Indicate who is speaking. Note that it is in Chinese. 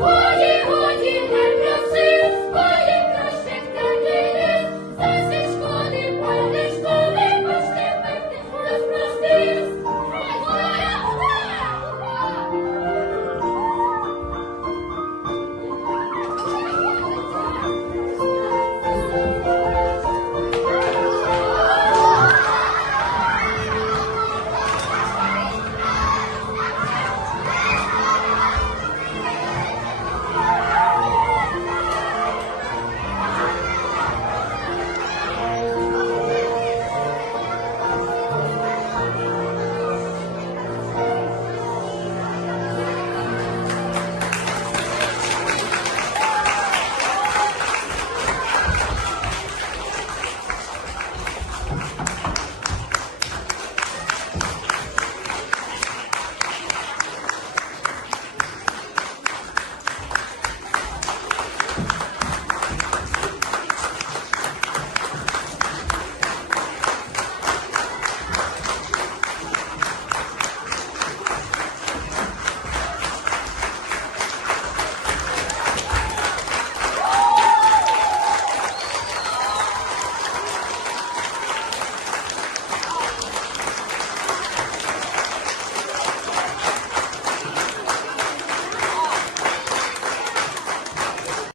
Speaker 1: 我。